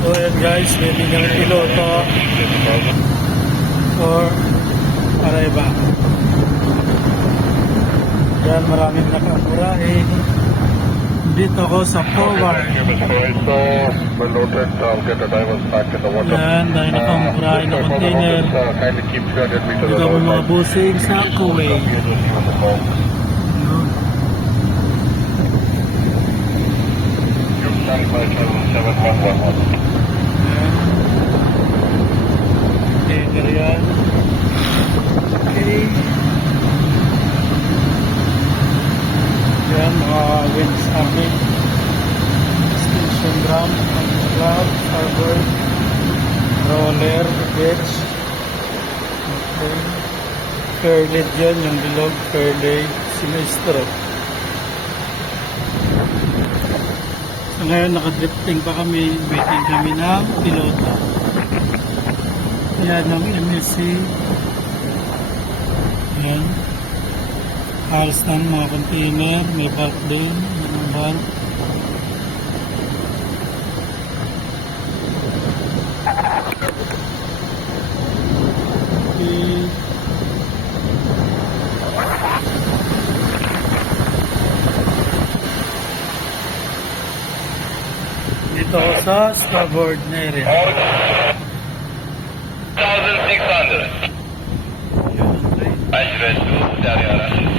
So ayan guys, pwede ng piloto or Areva. Yan, maraming nakamurahe. Dito ako sa forward. Yan, dahil nakamurahe na container. Dito ako mga busing sa Kuwait. Container yan. Okay. Yan, mga winds army. Station drum, club, starboard, roller, bridge. Okay. Fairlead yan, yung bilog, fairlead, sinistro. So ngayon, nakadrifting pa kami, waiting kami ng piloto. Yan ang MSC. Yan. Halstan, mga container, may bulk din, mga bulk. Okay. Dito ako sa starboard na area. 1,600. Yun, okay. Address to Dariara.